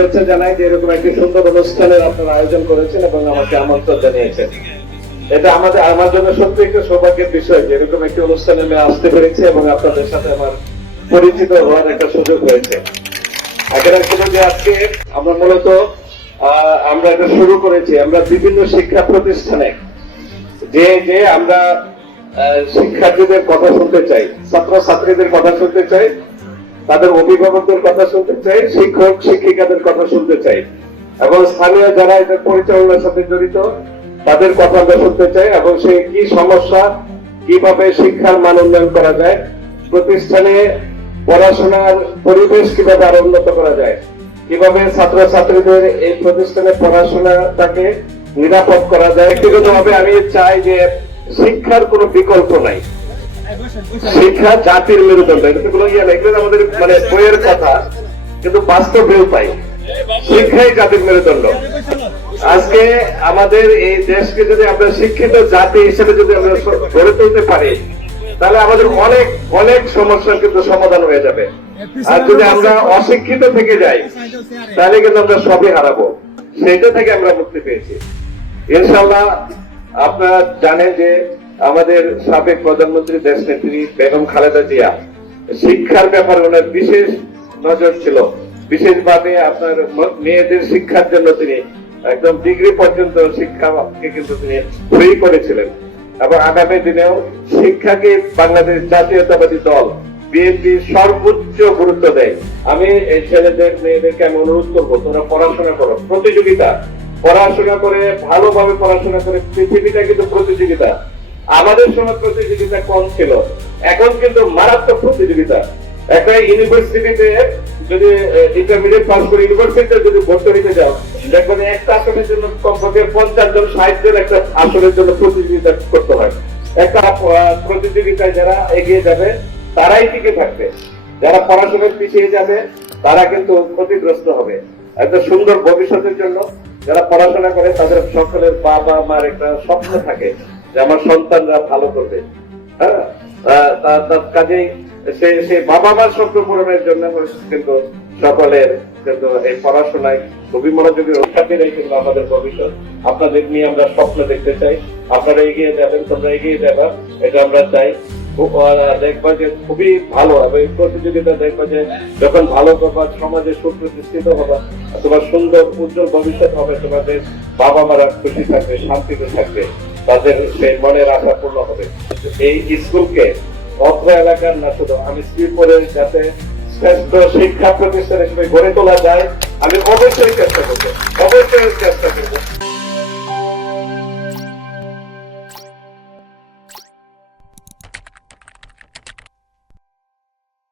শুভেচ্ছা জানাই যে এরকম একটি সুন্দর অনুষ্ঠানের আপনারা আয়োজন করেছেন এবং আমাকে আমন্ত্রণ জানিয়েছেন। এটা আমার জন্য সত্যি একটা সৌভাগ্যের বিষয় যে এরকম একটি অনুষ্ঠানে আমি আসতে পেরেছি এবং আপনাদের সাথে আমার পরিচিত হওয়ার একটা সুযোগ হয়েছে। আগের ছিল যে আজকে আমরা মূলত আমরা এটা শুরু করেছি, আমরা বিভিন্ন শিক্ষা প্রতিষ্ঠানে যে আমরা শিক্ষার্থীদের কথা শুনতে চাই, ছাত্র ছাত্রীদের কথা শুনতে চাই, তাদের অভিভাবকদের কথা শুনতে চাই, শিক্ষক শিক্ষিকাদের কথা শুনতে চাই এবং স্থানীয় যারা এটা পরিচালনার সাথে জড়িত তাদের কথা আমরা শুনতে চাই এবং সে কি সমস্যা, কিভাবে শিক্ষার মান উন্নয়ন করা যায়, প্রতিষ্ঠানে পড়াশোনার পরিবেশ কিভাবে আরো উন্নত করা যায়, কিভাবে ছাত্র ছাত্রীদের এই প্রতিষ্ঠানে পড়াশোনাটাকে নিরাপদ করা যায়। ব্যক্তিগতভাবে আমি চাই যে শিক্ষার কোনো বিকল্প নাই, শিক্ষা জাতির মেরুদণ্ড। এটা কোনো ইয়ে নাই, এগুলো আমাদের মানে বইয়ের কথা, কিন্তু বাস্তবেও পাই শিক্ষাই জাতির মেরুদণ্ড। আজকে আমাদের এই দেশকে যদি আমরা শিক্ষিত জাতি হিসেবে যদি আমরা গড়ে তুলতে পারি তাহলে আমাদের অনেক অনেক সমস্যার কিন্তু সমাধান হয়ে যাবে। আর যদি আমরা অশিক্ষিত থেকে যাই তাহলে কিন্তু আমরা সবই হারাবো। সেইটা থেকে আমরা মুক্তি পেয়েছি ইনশাআল্লাহ। আপনারা জানেন যে আমাদের সাবেক প্রধানমন্ত্রী দেশনেত্রী বেগম খালেদা জিয়া শিক্ষার ব্যাপারে ওনার বিশেষ নজর ছিল। বিশেষভাবে আপনার মেয়েদের শিক্ষার জন্য তিনি একদম ডিগ্রি পর্যন্ত শিক্ষাকে কিন্তু তিনি ফ্রি করেছিলেন এবং আগামী দিনেও শিক্ষাকে বাংলাদেশ জাতীয়তাবাদী দল বিএনপি সর্বোচ্চ গুরুত্ব দেয়। আমি এই ছেলেদের মেয়েদেরকে আমি অনুরোধ করবো, তোমরা পড়াশোনা করো, প্রতিযোগিতা, পড়াশোনা করে ভালোভাবে পড়াশোনা করে, পৃথিবীটা কিন্তু প্রতিযোগিতা। আমাদের সময় প্রতিযোগিতা কম ছিল, এখন কিন্তু মারাত্মক প্রতিযোগিতা। একটা ইউনিভার্সিটিতে যদি ইন্টারমিডিয়েট পাস করে ইউনিভার্সিটিতে যদি ভর্তি হইতে যাও, দেখবেন একটা আসনের জন্য কমপক্ষে 50 জন 60 জন একটা আসনের জন্য প্রতিযোগিতা করতে হয়। একটা প্রতিযোগিতায় যারা এগিয়ে যাবে তারাই টিকে থাকবে, যারা পড়াশোনায় পিছিয়ে যাবে তারা কিন্তু ক্ষতিগ্রস্ত হবে। একটা সুন্দর ভবিষ্যতের জন্য যারা পড়াশোনা করে তাদের সকলের বাবা মার একটা স্বপ্ন থাকে যে আমার সন্তানরা ভালো করবে। হ্যাঁ, তার কাজেই সে বাবা মার স্বপ্ন পূরণের জন্য কিন্তু সকলের কিন্তু এই পড়াশোনায় খুবই মনোযোগী শিক্ষার্থীরাই কিন্তু আমাদের ভবিষ্যৎ। আপনাদের নিয়ে আমরা স্বপ্ন দেখতে চাই, আপনারা এগিয়ে যাবেন, তোমরা এগিয়ে যাবা, এটা আমরা চাই। দেখবা যে খুবই ভালো হবে এই প্রতিযোগিতা, দেখবা যে যখন ভালো করবা সমাজে সুপ্রতিষ্ঠিত হবা, তোমার সুন্দর উজ্জ্বল ভবিষ্যৎ হবে, তোমাদের বাবা মারা খুশি থাকবে, শান্তিতে থাকবে, তাদের সেই মনের আশা পূর্ণ হবে। এই স্কুলকে অত্র এলাকার না শুধু আমি শ্রীপুরের যাতে শ্রেষ্ঠ শিক্ষা প্রতিষ্ঠান হিসেবে গড়ে তোলা যায় আমি অবশ্যই চেষ্টা করবো।